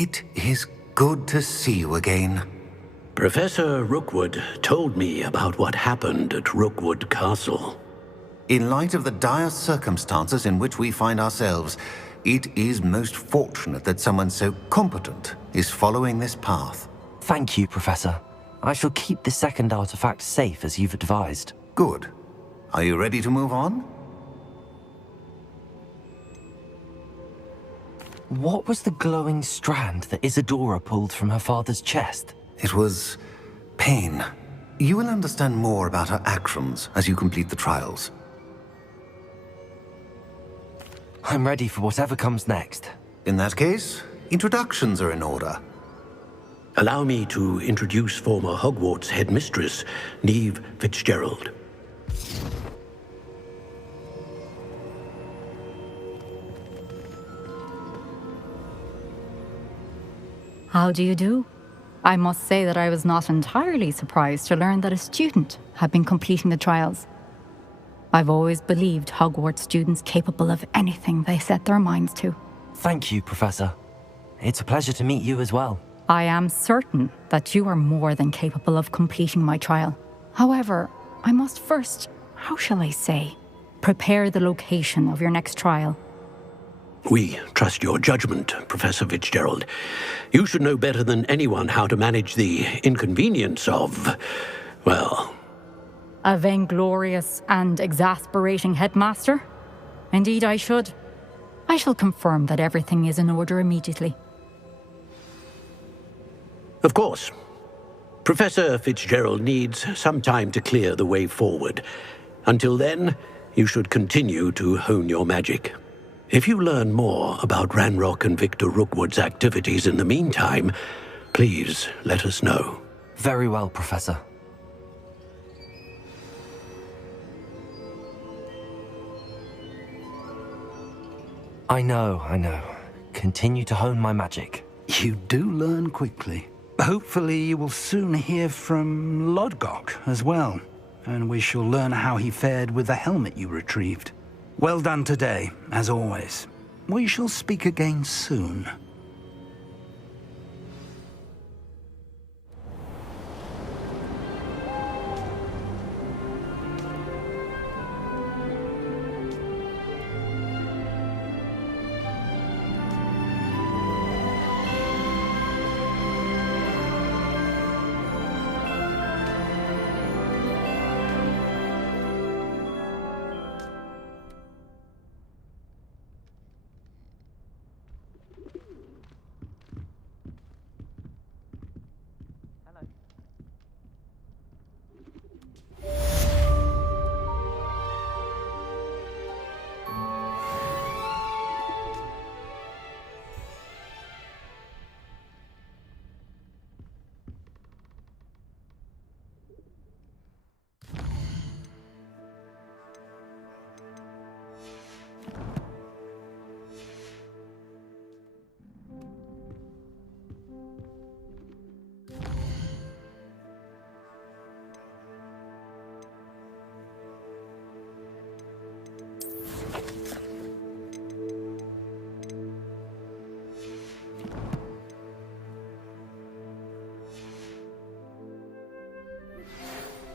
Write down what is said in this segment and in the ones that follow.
It is good to see you again. Professor Rookwood told me about what happened at Rookwood Castle. In light of the dire circumstances in which we find ourselves, it is most fortunate that someone so competent is following this path. Thank you, Professor. I shall keep the second artifact safe as you've advised. Good. Are you ready to move on? What was the glowing strand that Isadora pulled from her father's chest? It was pain. You will understand more about her actions as you complete the trials. I'm ready for whatever comes next. In that case, introductions are in order. Allow me to introduce former Hogwarts headmistress, Neve Fitzgerald. How do you do? I must say that I was not entirely surprised to learn that a student had been completing the trials. I've always believed Hogwarts students capable of anything they set their minds to. Thank you, Professor. It's a pleasure to meet you as well. I am certain that you are more than capable of completing my trial. However, I must first, how shall I say, prepare the location of your next trial. We trust your judgment, Professor Fitzgerald. You should know better than anyone how to manage the inconvenience of, well... A vainglorious and exasperating headmaster? Indeed I should. I shall confirm that everything is in order immediately. Of course. Professor Fitzgerald needs some time to clear the way forward. Until then, you should continue to hone your magic. If you learn more about Ranrock and Victor Rookwood's activities in the meantime, please let us know. Very well, Professor. I know. Continue to hone my magic. You do learn quickly. Hopefully you will soon hear from Lodgok as well, and we shall learn how he fared with the helmet you retrieved. Well done today, as always. We shall speak again soon.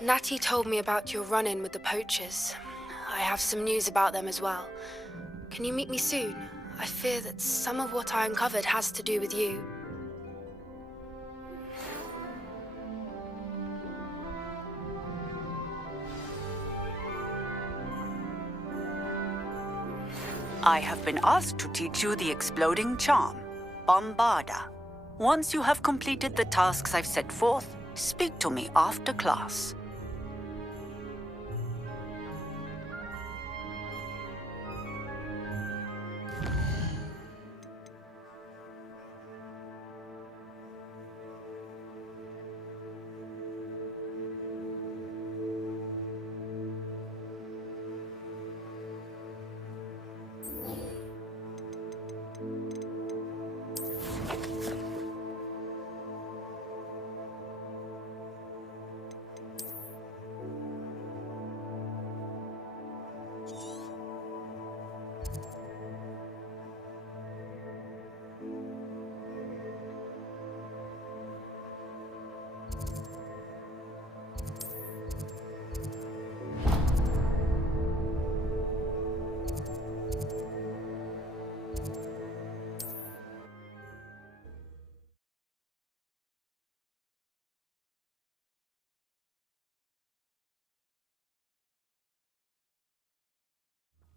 Natty told me about your run-in with the poachers. I have some news about them as well. Can you meet me soon? I fear that some of what I uncovered has to do with you. I have been asked to teach you the exploding charm, Bombarda. Once you have completed the tasks I've set forth, speak to me after class.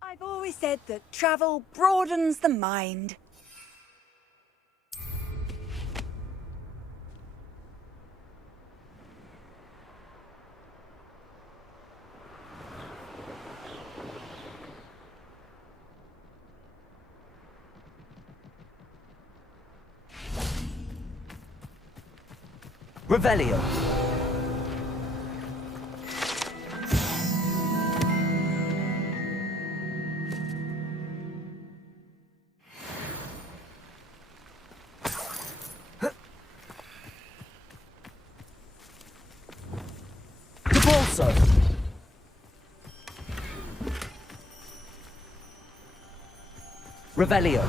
I've always said that travel broadens the mind. Revelio. Debolso. Revelio.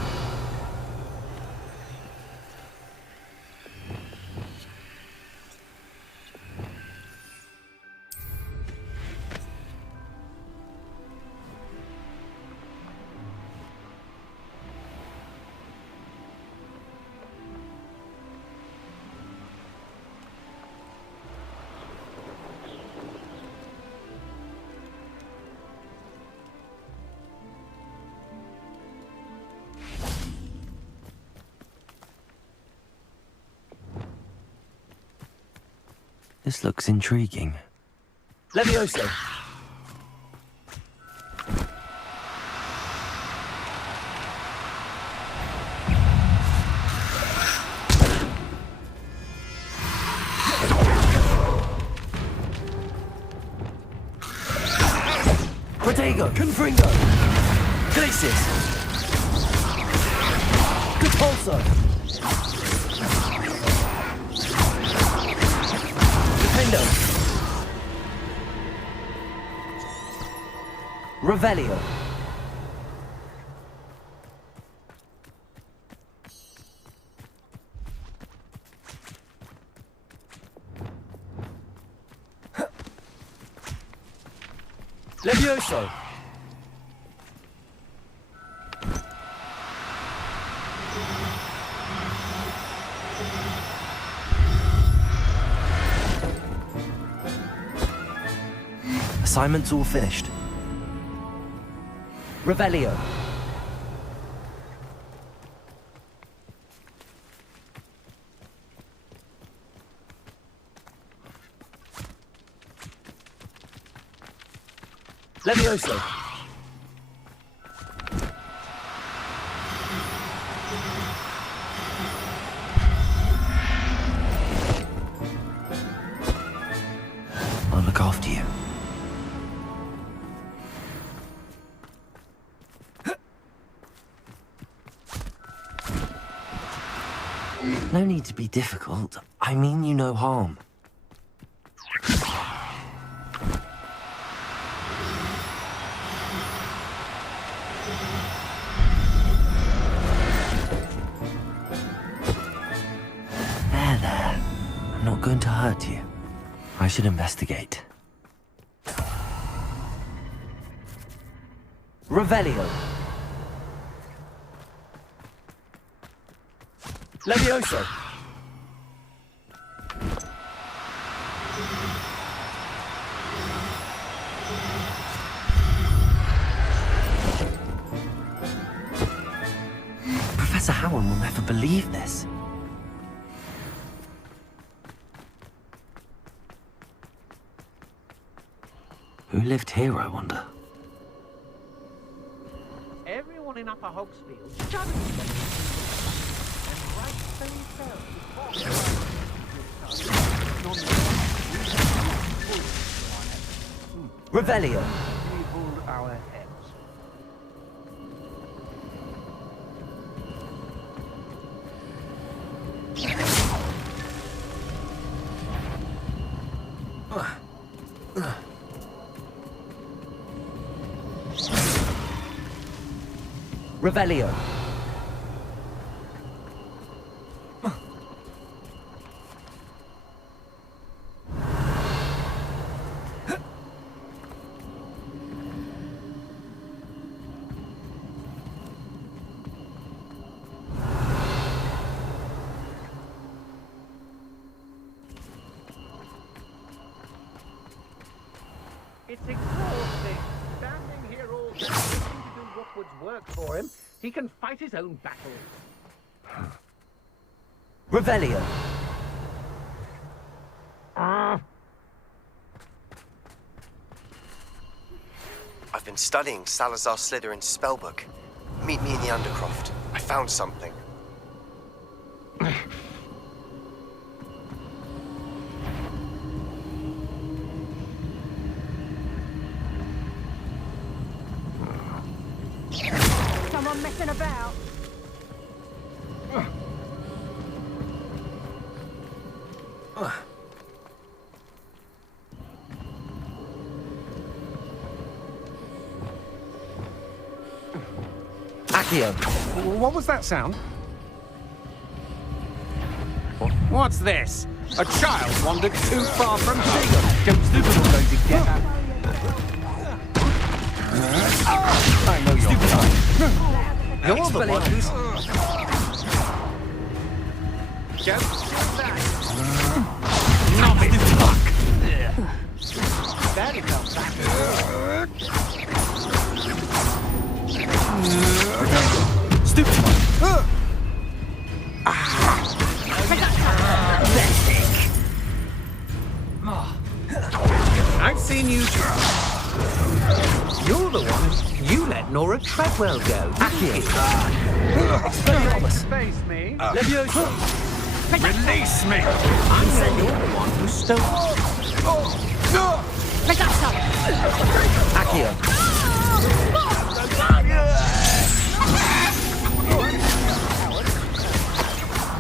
This looks intriguing. Levioso. Protego. Confringo. Glacis. Capulso. Revelio. Levioso. Assignment's all finished. Revelio. Levioso. I'll look after you. No need to be difficult. I mean you no harm. There. I'm not going to hurt you. I should investigate. Revelio. Levioso. Professor Howard will never believe this. Who lived here, I wonder? Everyone in Upper Hogsfield studied them. And right themselves. Revelio. We hold our heads. Revelio. It's exhausting, standing here all day. Rookwood's work for him. He can fight his own battles. Revelio. I've been studying Salazar Slytherin's spellbook. Meet me in the Undercroft. I found something. Someone messing about? Accio. What was that sound? What's this? A child wandered too far from Jacob. Jokes Stupid will going to get her. I know you're You're the one who's... Not it, fuck! Daddy comes back. Stupid one! I've seen you... You're the one. You let Nora Treadwell go. Face me. Release me! I know you're the one who stole. Accio.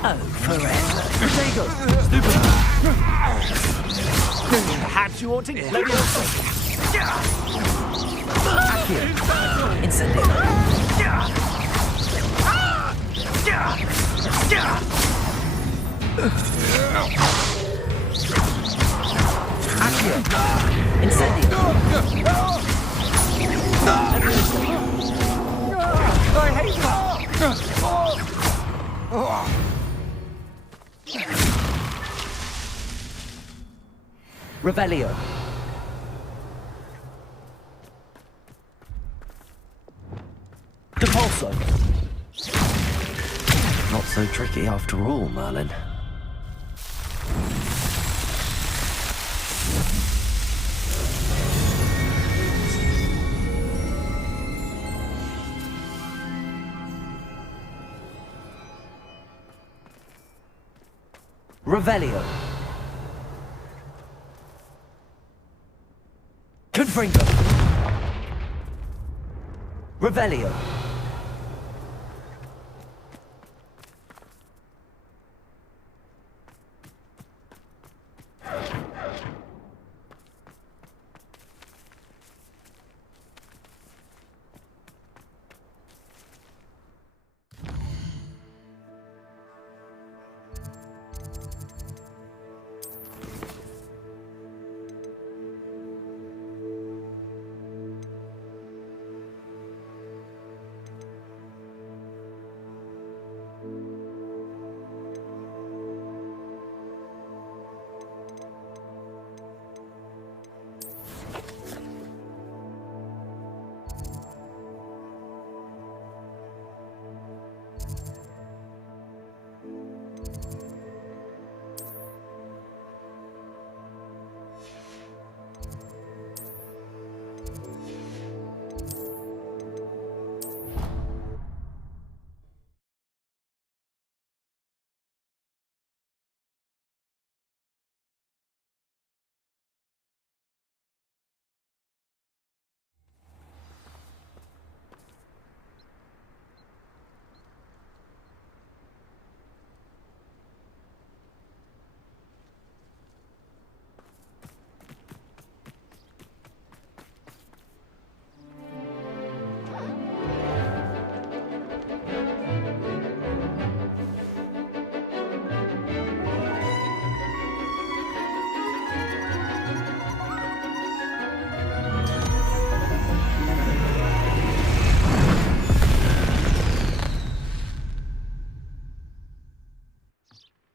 Oh, forever. Had you wanting Accio. Incendio. Accio. Incendio. I hate Revelio. Depulso. Not so tricky after all, Merlin. Revelio. Confringo. Revelio.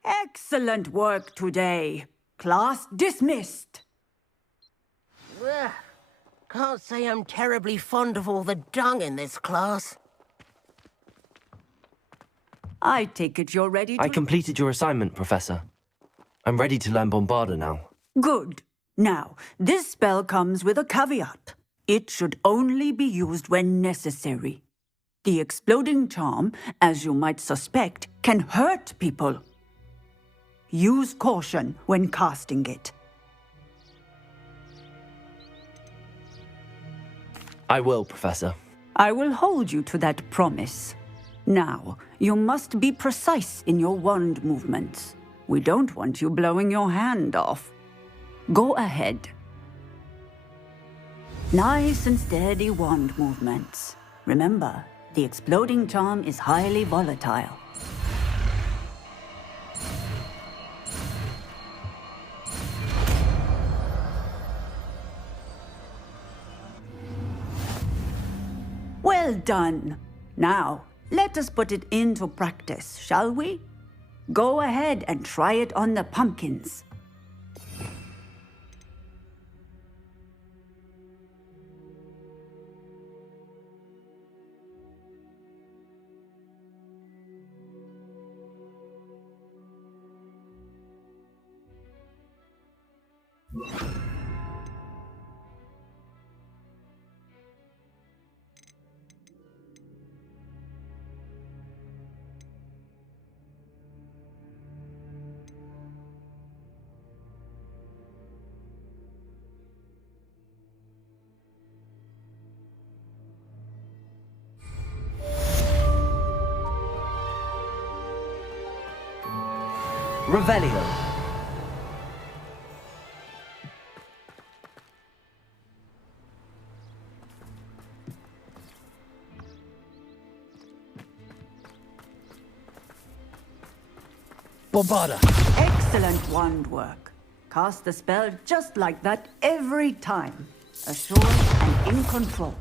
Excellent work today. Class dismissed. Can't say I'm terribly fond of all the dung in this class. I take it you're ready to... I completed your assignment, Professor. I'm ready to learn Bombarda now. Good. Now, this spell comes with a caveat. It should only be used when necessary. The exploding charm, as you might suspect, can hurt people. Use caution when casting it. I will, Professor. I will hold you to that promise. Now, you must be precise in your wand movements. We don't want you blowing your hand off. Go ahead. Nice and steady wand movements. Remember, the exploding charm is highly volatile. Well done. Now, let us put it into practice, shall we? Go ahead and try it on the pumpkins. Revelio. Bombarda. Excellent wand work. Cast the spell just like that every time. Assured and in control.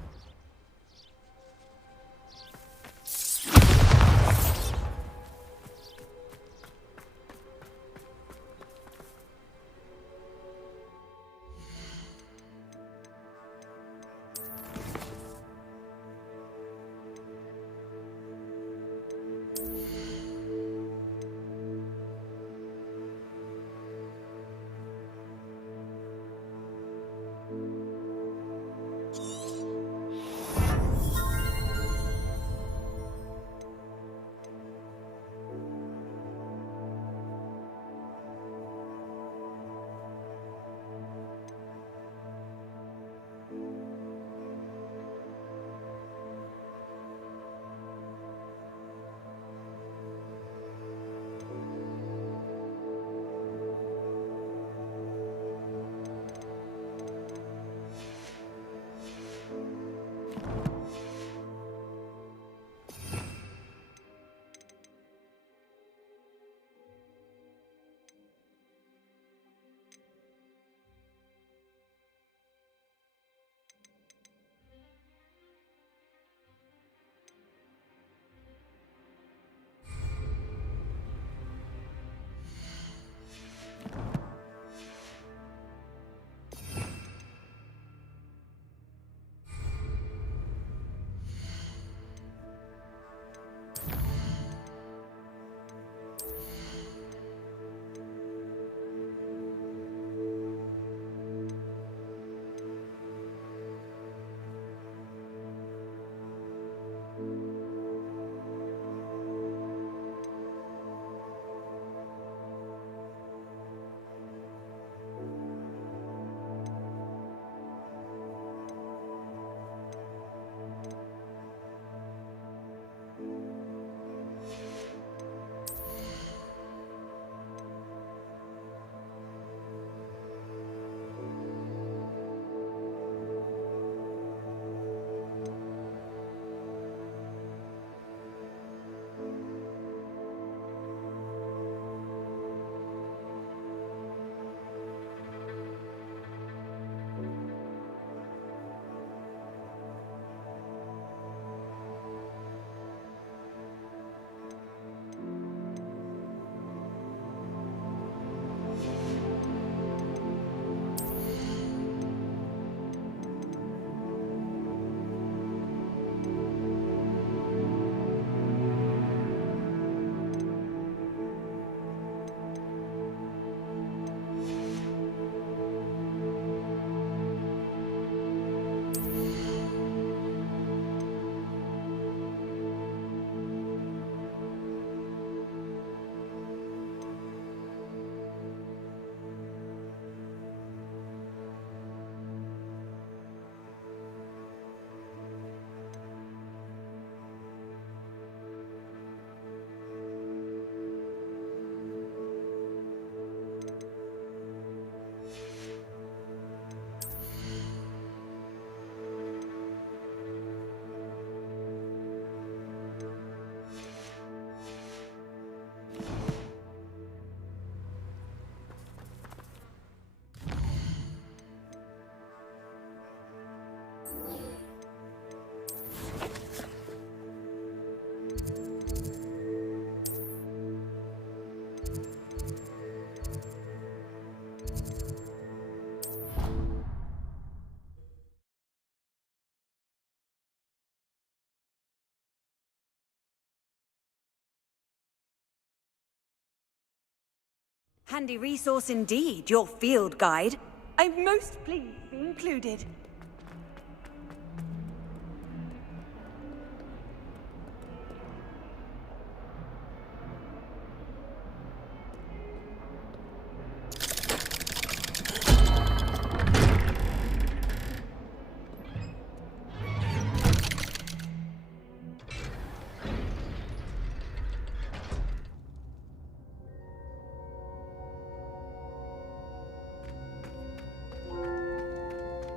Handy resource indeed, your field guide. I'm most pleased to be included.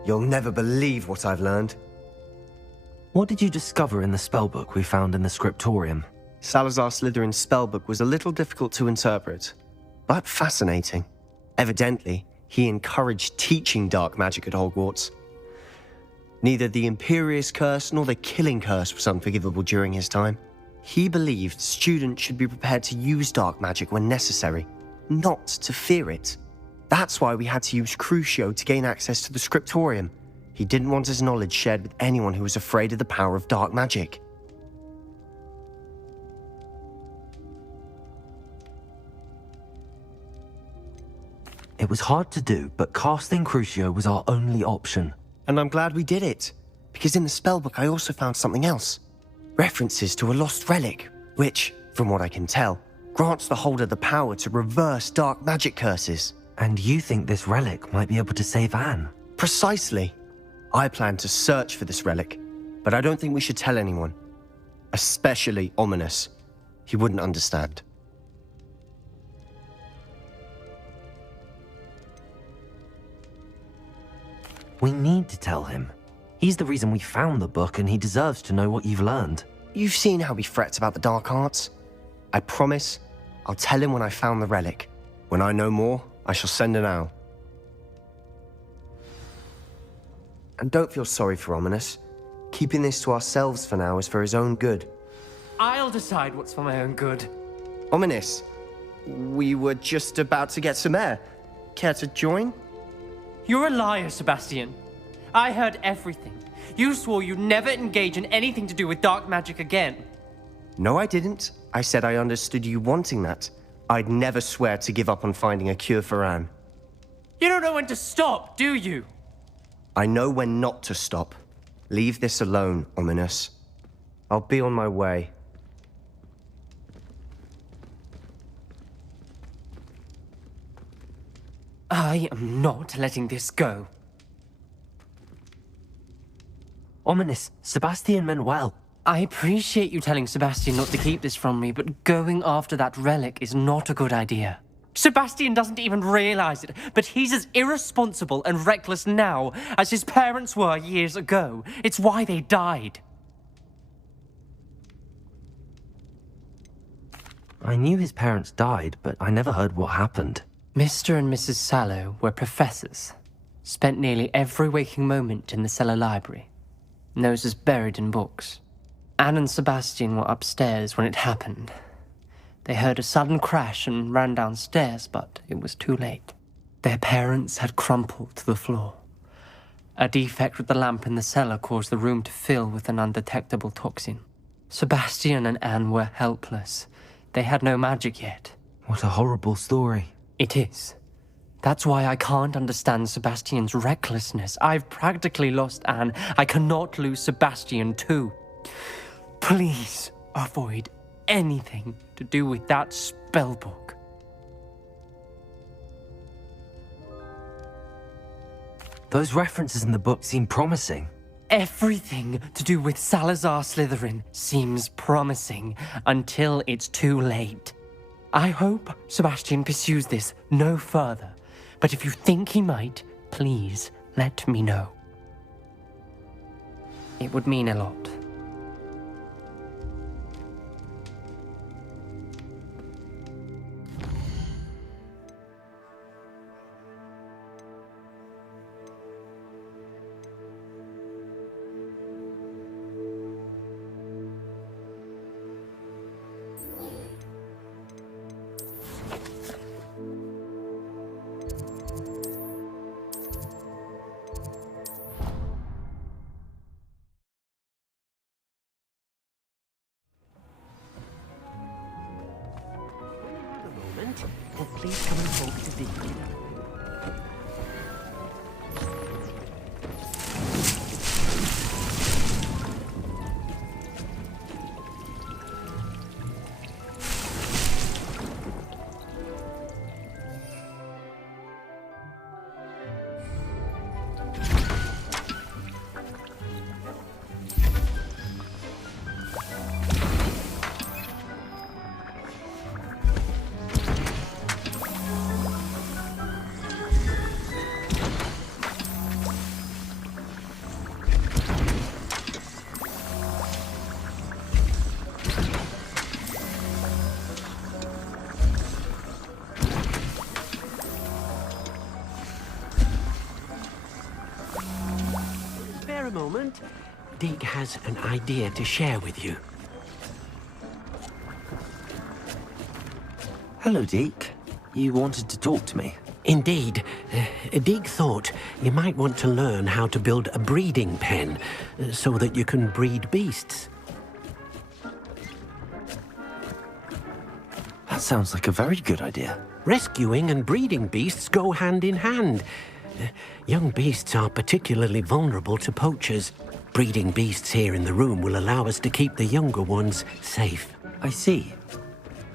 You'll never believe what I've learned. What did you discover in the spellbook we found in the scriptorium? Salazar Slytherin's spellbook was a little difficult to interpret, but fascinating. Evidently, he encouraged teaching dark magic at Hogwarts. Neither the Imperious Curse nor the Killing Curse was unforgivable during his time. He believed students should be prepared to use dark magic when necessary, not to fear it. That's why we had to use Crucio to gain access to the scriptorium. He didn't want his knowledge shared with anyone who was afraid of the power of dark magic. It was hard to do, but casting Crucio was our only option. And I'm glad we did it, because in the spellbook I also found something else. References to a lost relic, which, from what I can tell, grants the holder the power to reverse dark magic curses. And you think this relic might be able to save Anne? Precisely. I plan to search for this relic, but I don't think we should tell anyone. Especially Ominous. He wouldn't understand. We need to tell him. He's the reason we found the book, and he deserves to know what you've learned. You've seen how he frets about the dark arts. I promise I'll tell him when I found the relic. When I know more, I shall send an owl. And don't feel sorry for Ominous. Keeping this to ourselves for now is for his own good. I'll decide what's for my own good. Ominous, we were just about to get some air. Care to join? You're a liar, Sebastian. I heard everything. You swore you'd never engage in anything to do with dark magic again. No, I didn't. I said I understood you wanting that. I'd never swear to give up on finding a cure for Anne. You don't know when to stop, do you? I know when not to stop. Leave this alone, Ominous. I'll be on my way. I am not letting this go. Ominous, Sebastian meant well. I appreciate you telling Sebastian not to keep this from me, but going after that relic is not a good idea. Sebastian doesn't even realize it, but he's as irresponsible and reckless now as his parents were years ago. It's why they died. I knew his parents died, but I never heard what happened. Mr. and Mrs. Sallow were professors. Spent nearly every waking moment in the cellar library. Noses buried in books. Anne and Sebastian were upstairs when it happened. They heard a sudden crash and ran downstairs, but it was too late. Their parents had crumpled to the floor. A defect with the lamp in the cellar caused the room to fill with an undetectable toxin. Sebastian and Anne were helpless. They had no magic yet. What a horrible story. It is. That's why I can't understand Sebastian's recklessness. I've practically lost Anne. I cannot lose Sebastian too. Please avoid anything to do with that spellbook. Those references in the book seem promising. Everything to do with Salazar Slytherin seems promising until it's too late. I hope Sebastian pursues this no further, but if you think he might, please let me know. It would mean a lot. moment, Deke has an idea to share with you. Hello, Deke. You wanted to talk to me? Indeed. Deke thought you might want to learn how to build a breeding pen so that you can breed beasts. That sounds like a very good idea. Rescuing and breeding beasts go hand in hand. Young beasts are particularly vulnerable to poachers. Breeding beasts here in the room will allow us to keep the younger ones safe. I see.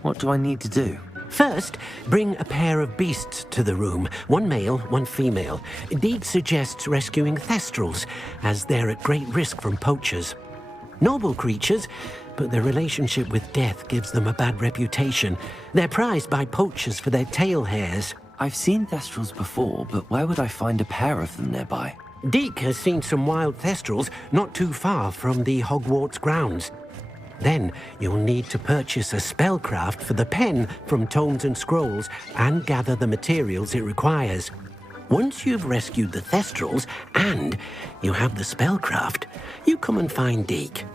What do I need to do? First, bring a pair of beasts to the room. One male, one female. Deke suggests rescuing thestrals, as they're at great risk from poachers. Noble creatures, but their relationship with death gives them a bad reputation. They're prized by poachers for their tail hairs. I've seen thestrals before, but where would I find a pair of them nearby? Deke has seen some wild thestrals not too far from the Hogwarts grounds. Then you'll need to purchase a spellcraft for the pen from Tomes and Scrolls and gather the materials it requires. Once you've rescued the thestrals and you have the spellcraft, you come and find Deke.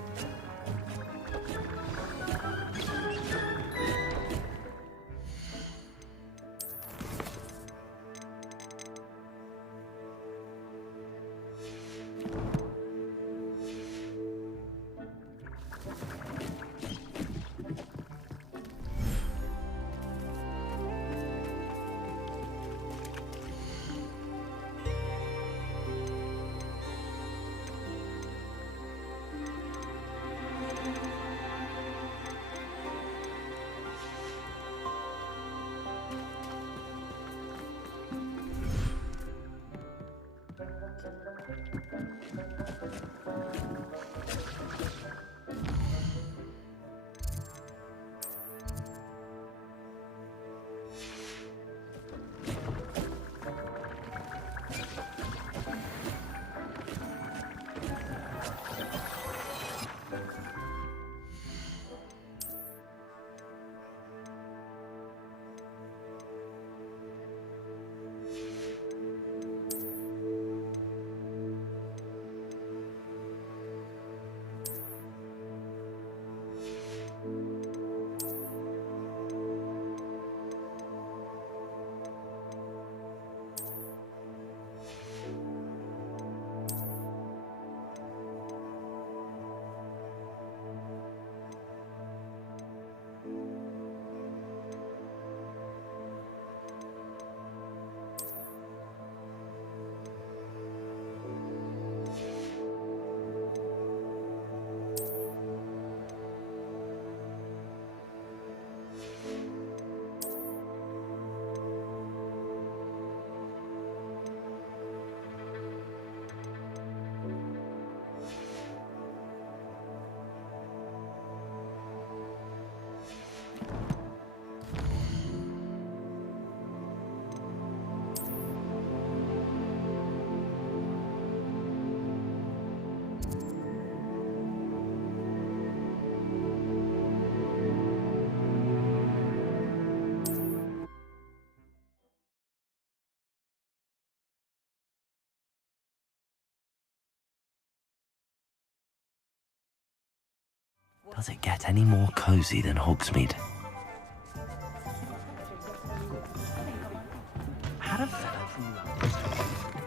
Does it get any more cozy than Hogsmeade?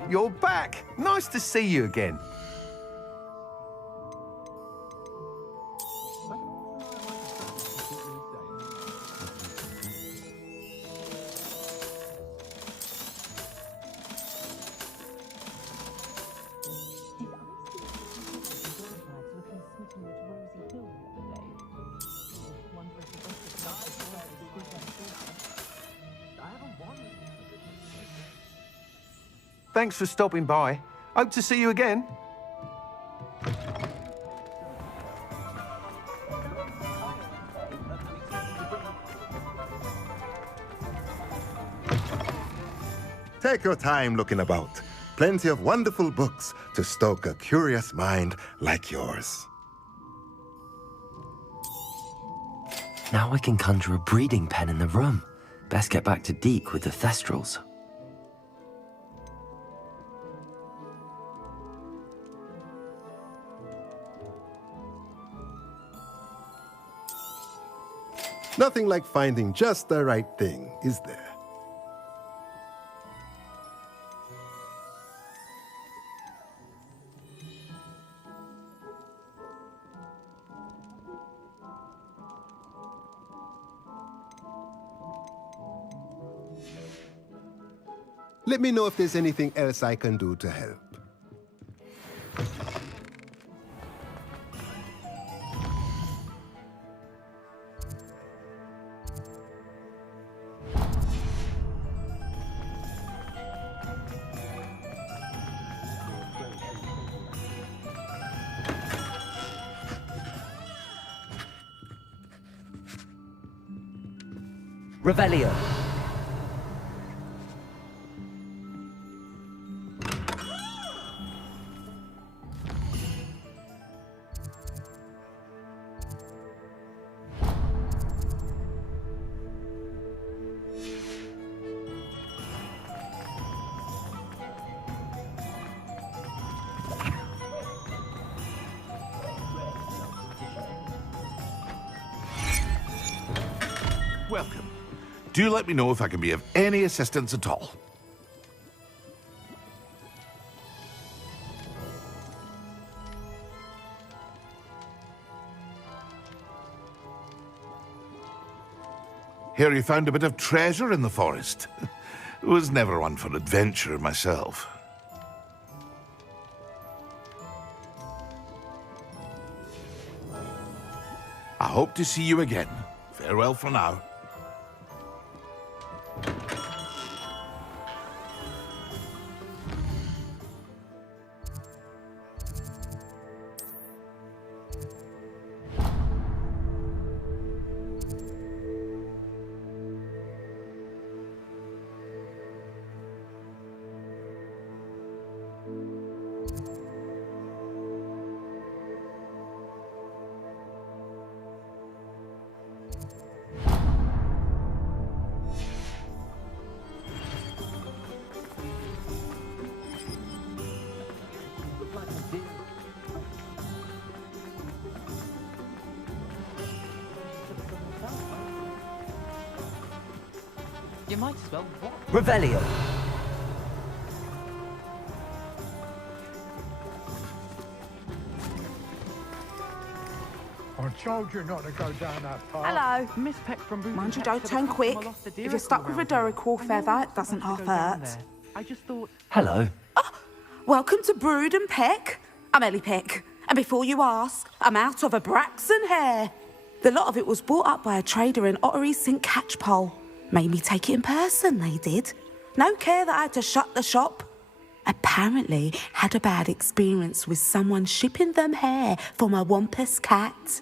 You're back! Nice to see you again. Thanks for stopping by. Hope to see you again. Take your time looking about. Plenty of wonderful books to stoke a curious mind like yours. Now I can conjure a breeding pen in the room. Best get back to Deke with the thestrals. Nothing like finding just the right thing, is there? Let me know if there's anything else I can do to help. Revelio. Welcome. Do let me know if I can be of any assistance at all. Hear you found a bit of treasure in the forest. Was never one for adventure myself. I hope to see you again. Farewell for now. You might as well Revelio. I told you not to go down that path. Hello. Miss Peck from Ruby. Mind you don't turn quick. If you're stuck with a Duracell feather, it doesn't half hurt. I just thought... Hello. Welcome to Brood and Peck. I'm Ellie Peck. And before you ask, I'm out of a Braxton hair. The lot of it was bought up by a trader in Ottery St. Catchpole. Made me take it in person, they did. No care that I had to shut the shop. Apparently had a bad experience with someone shipping them hair from a Wampus cat.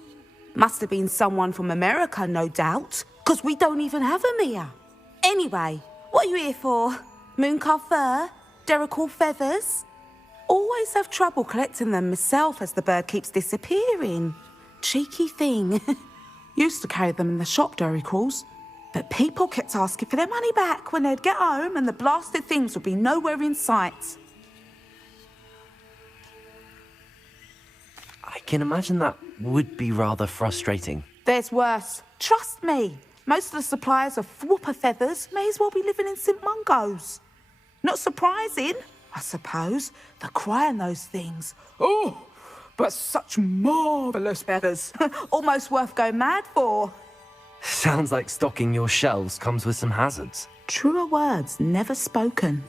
Must have been someone from America, no doubt, because we don't even have them here. Anyway, what are you here for? Mooncar fur? Duracell feathers? Always have trouble collecting them myself as the bird keeps disappearing. Cheeky thing. Used to carry them in the shop, Duracells. But people kept asking for their money back when they'd get home and the blasted things would be nowhere in sight. I can imagine that would be rather frustrating. There's worse. Trust me. Most of the suppliers of whooper feathers may as well be living in St. Mungo's. Not surprising, I suppose, the cry on those things. Oh, but such marvellous feathers. Almost worth going mad for. Sounds like stocking your shelves comes with some hazards. Truer words never spoken.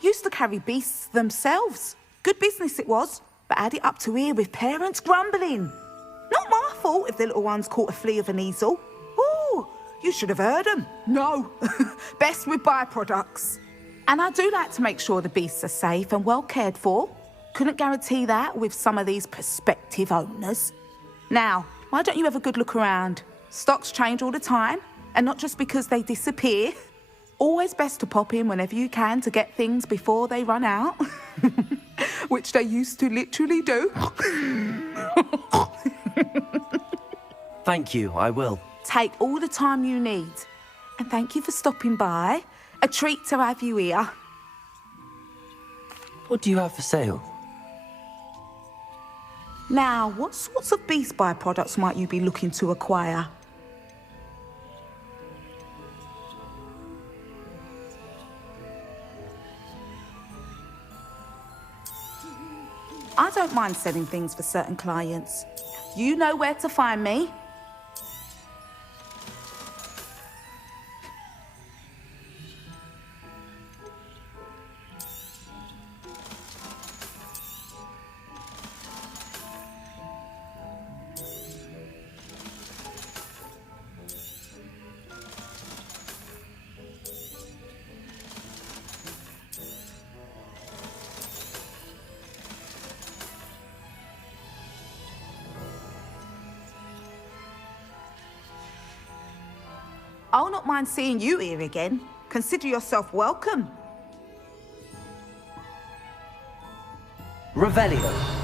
Used to carry beasts themselves. Good business it was, but had it up to here with parents grumbling. Not my fault if the little ones caught a flea of an easel. Ooh, you should have heard them. No, best with byproducts. And I do like to make sure the beasts are safe and well cared for. Couldn't guarantee that with some of these prospective owners. Now, why don't you have a good look around? Stocks change all the time, and not just because they disappear. Always best to pop in whenever you can to get things before they run out. Which they used to literally do. Thank you, I will. Take all the time you need. And thank you for stopping by. A treat to have you here. What do you have for sale? Now, what sorts of beast byproducts might you be looking to acquire? don't mind selling things for certain clients. You know where to find me. I'll not mind seeing you here again. Consider yourself welcome. Revelio.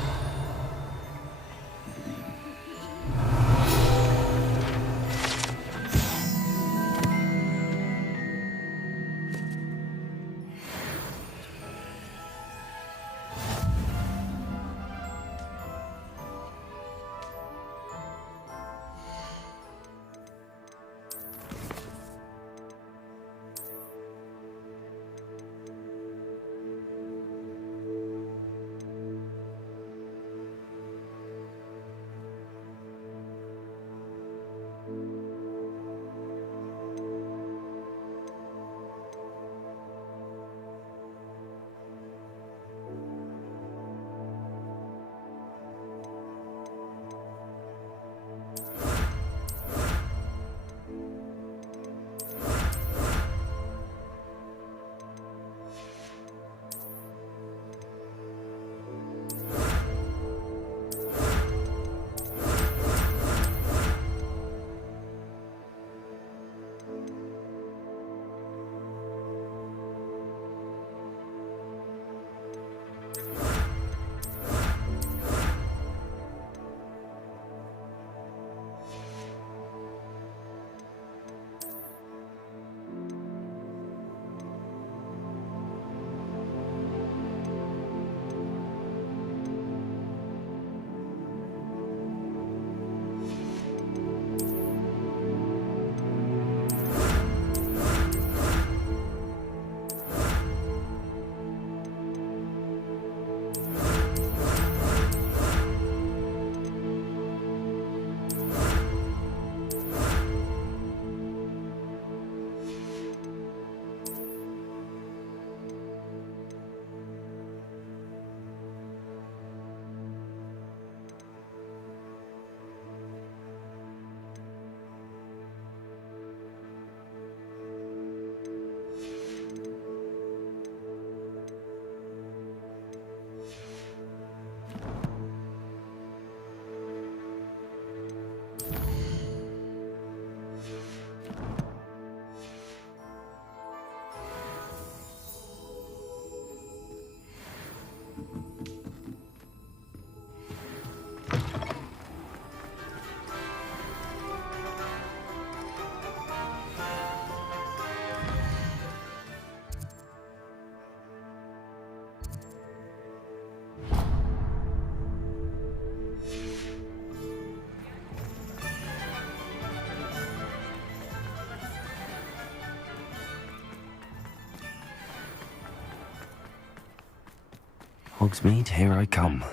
Hogsmeade, here I come.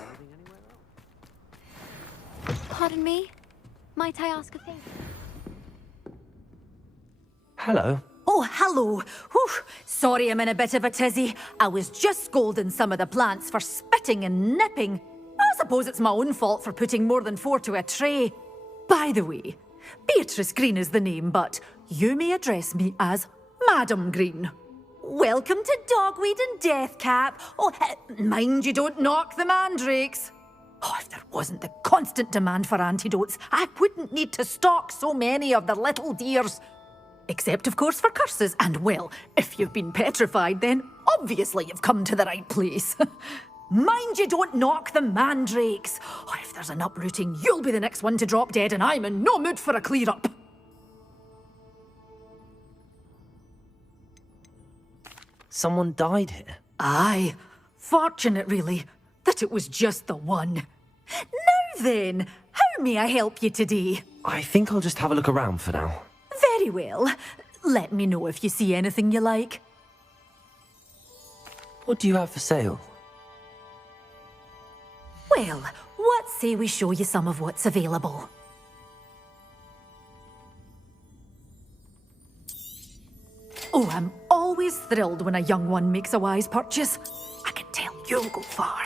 Pardon me? Might I ask a favor? Hello. Oh, hello. Whew. Sorry I'm in a bit of a tizzy. I was just scolding some of the plants for spitting and nipping. I suppose it's my own fault for putting more than 4 to a tray. By the way, Beatrice Green is the name, but you may address me as Madam Green. Welcome to Dogweed and Deathcap. Oh, mind you don't knock the mandrakes. Oh, if there wasn't the constant demand for antidotes, I wouldn't need to stock so many of the little dears. Except, of course, for curses. And, well, if you've been petrified, then obviously you've come to the right place. Mind you don't knock the mandrakes. Oh, if there's an uprooting, you'll be the next one to drop dead, and I'm in no mood for a clear-up. Someone died here? Aye. Fortunate, really, that it was just the one. Now then, how may I help you today? I think I'll just have a look around for now. Very well. Let me know if you see anything you like. What do you have for sale? Well, what say we show you some of what's available? Oh, I'm always thrilled when a young one makes a wise purchase. I can tell you'll go far.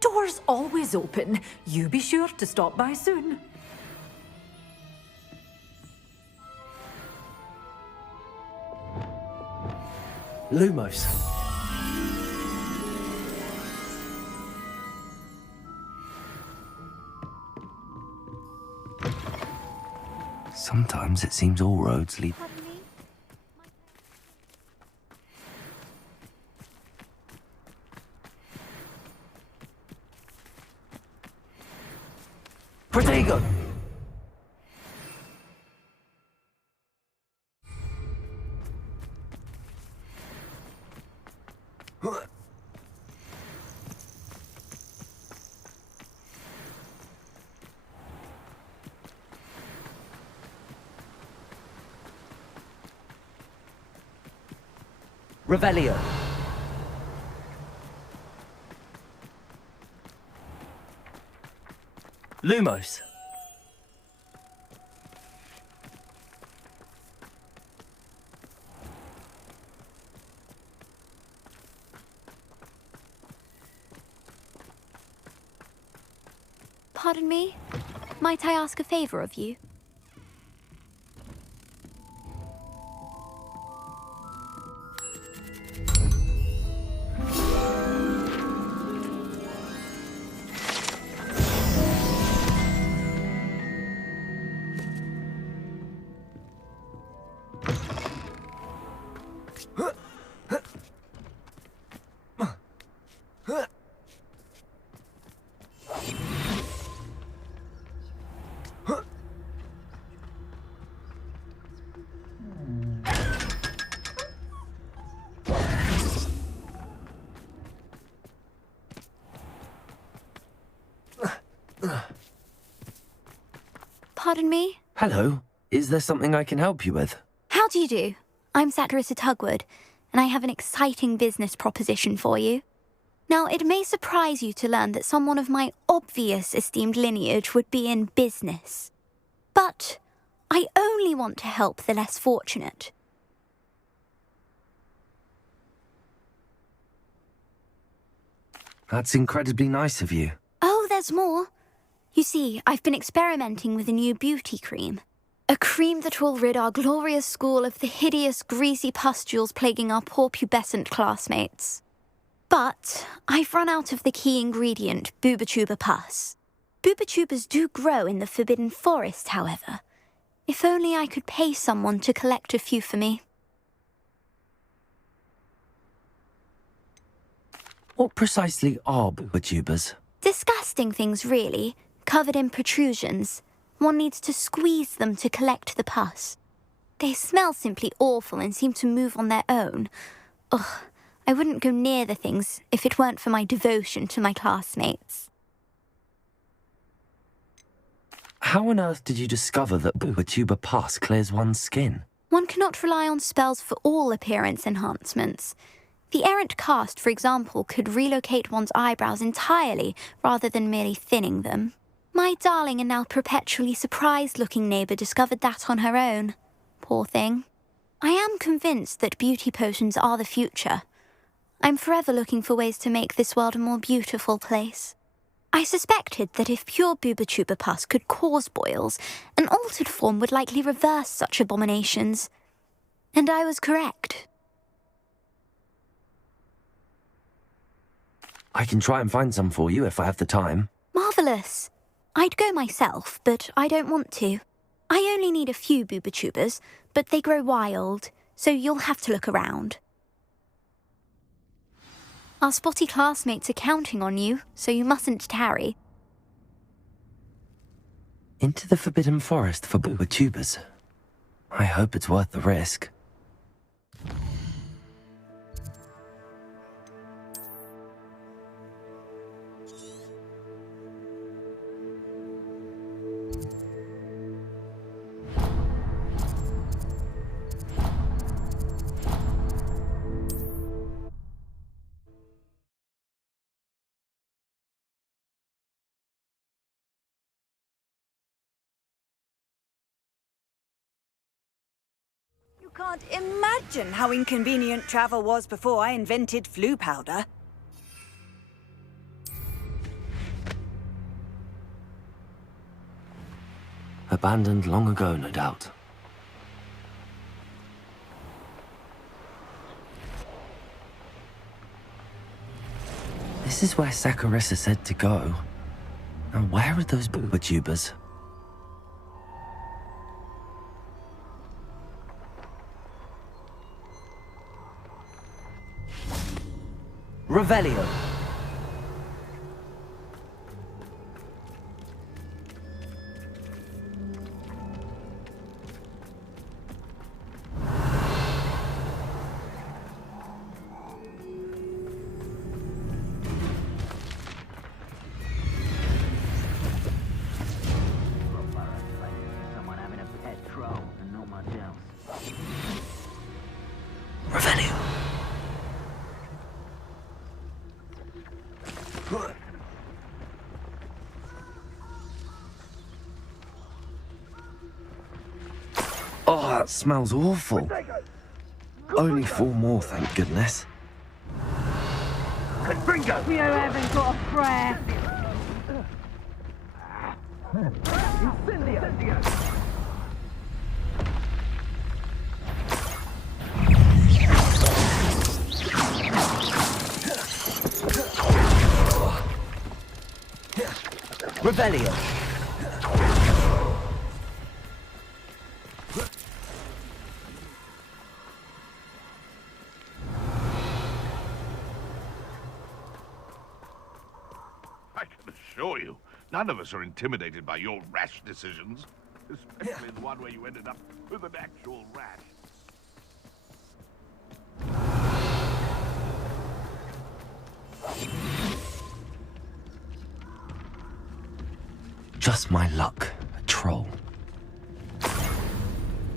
Doors always open. You be sure to stop by soon. Lumos. Sometimes it seems all roads lead... Protego! Revelio. Lumos. Pardon me? Might I ask a favor of you? Pardon me? Hello. Is there something I can help you with? How do you do? I'm Saccharissa Tugwood, and I have an exciting business proposition for you. Now, it may surprise you to learn that someone of my obvious esteemed lineage would be in business. But I only want to help the less fortunate. That's incredibly nice of you. Oh, there's more. You see, I've been experimenting with a new beauty cream. A cream that will rid our glorious school of the hideous, greasy pustules plaguing our poor pubescent classmates. But I've run out of the key ingredient, boobotuber pus. Boobotubers do grow in the Forbidden Forest, however. If only I could pay someone to collect a few for me. What precisely are boobotubers? Disgusting things, really, covered in protrusions. One needs to squeeze them to collect the pus. They smell simply awful and seem to move on their own. Ugh, I wouldn't go near the things if it weren't for my devotion to my classmates. How on earth did you discover that boobotuber pus clears one's skin? One cannot rely on spells for all appearance enhancements. The errant cast, for example, could relocate one's eyebrows entirely rather than merely thinning them. My darling and now perpetually surprised-looking neighbour discovered that on her own. Poor thing. I am convinced that beauty potions are the future. I'm forever looking for ways to make this world a more beautiful place. I suspected that if pure boobotuber pus could cause boils, an altered form would likely reverse such abominations. And I was correct. I can try and find some for you if I have the time. Marvellous. I'd go myself, but I don't want to. I only need a few boobotubers, but they grow wild, so you'll have to look around. Our spotty classmates are counting on you, so you mustn't tarry. Into the Forbidden Forest for boobotubers. I hope it's worth the risk. Can't imagine how inconvenient travel was before I invented flu powder. Abandoned long ago, no doubt. This is where Saccharissa said to go. Now where are those booba-tubers? Revelio. Revelio. Oh, that smells awful. Only 4 more, thank goodness. You haven't got a prayer. Revelio. I can assure you, none of us are intimidated by your rash decisions. Especially the one where you ended up with an actual rash. Just my luck, a troll.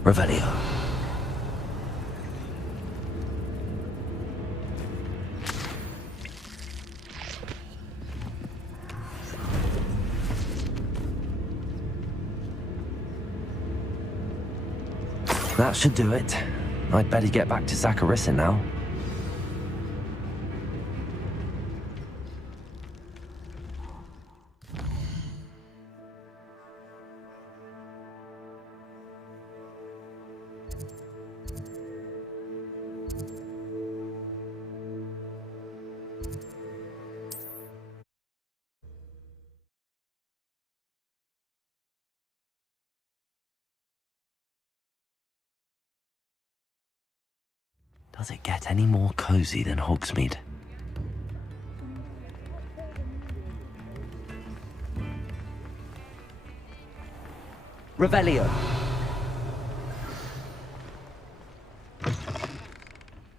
Revelio. That should do it. I'd better get back to Saccharissa now. Does it get any more cozy than Hogsmeade? Revelio.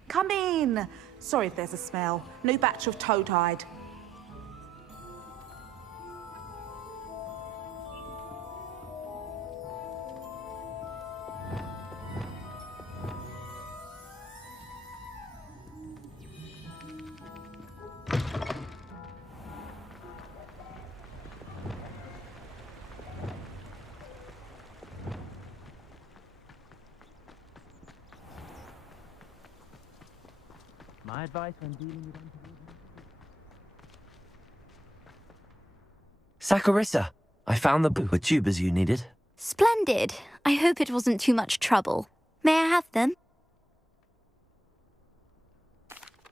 Come in. Sorry if there's a smell. New batch of toad-hide. My advice when dealing with Saccharissa, I found the booba-tubers you needed. Splendid. I hope it wasn't too much trouble. May I have them?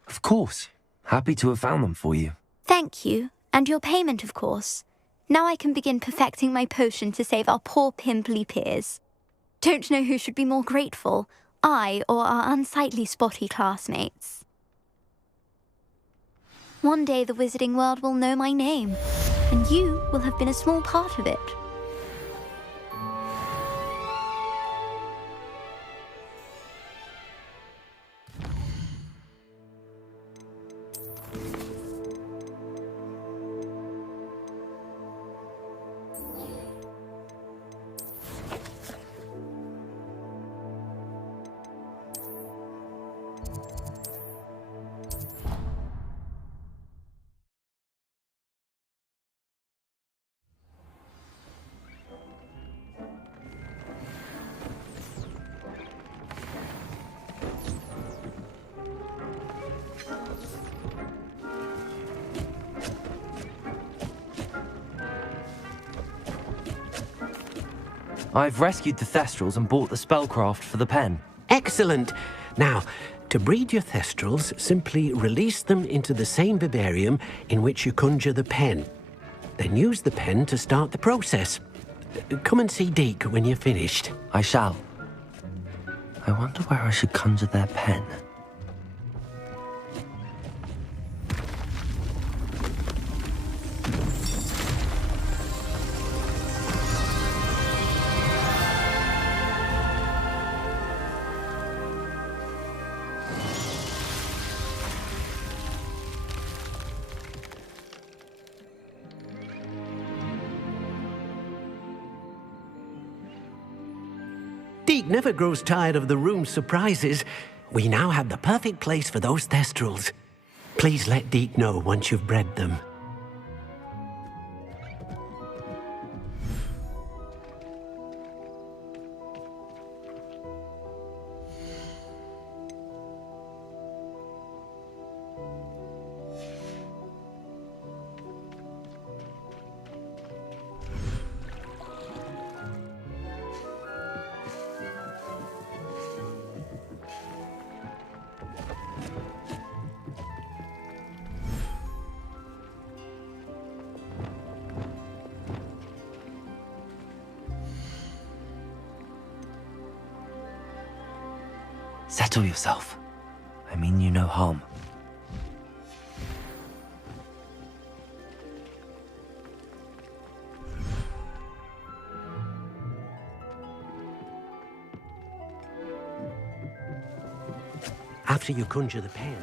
Of course. Happy to have found them for you. Thank you. And your payment, of course. Now I can begin perfecting my potion to save our poor pimply peers. Don't know who should be more grateful, I or our unsightly spotty classmates. One day the wizarding world will know my name, and you will have been a small part of it. I've rescued the Thestrals and bought the spellcraft for the pen. Excellent. Now, to breed your Thestrals, simply release them into the same vivarium in which you conjure the pen. Then use the pen to start the process. Come and see Deke when you're finished. I shall. I wonder where I should conjure their pen. Deke never grows tired of the room's surprises. We now have the perfect place for those Thestrals. Please let Deke know once you've bred them. Settle yourself. I mean you no harm. After you conjure the pen,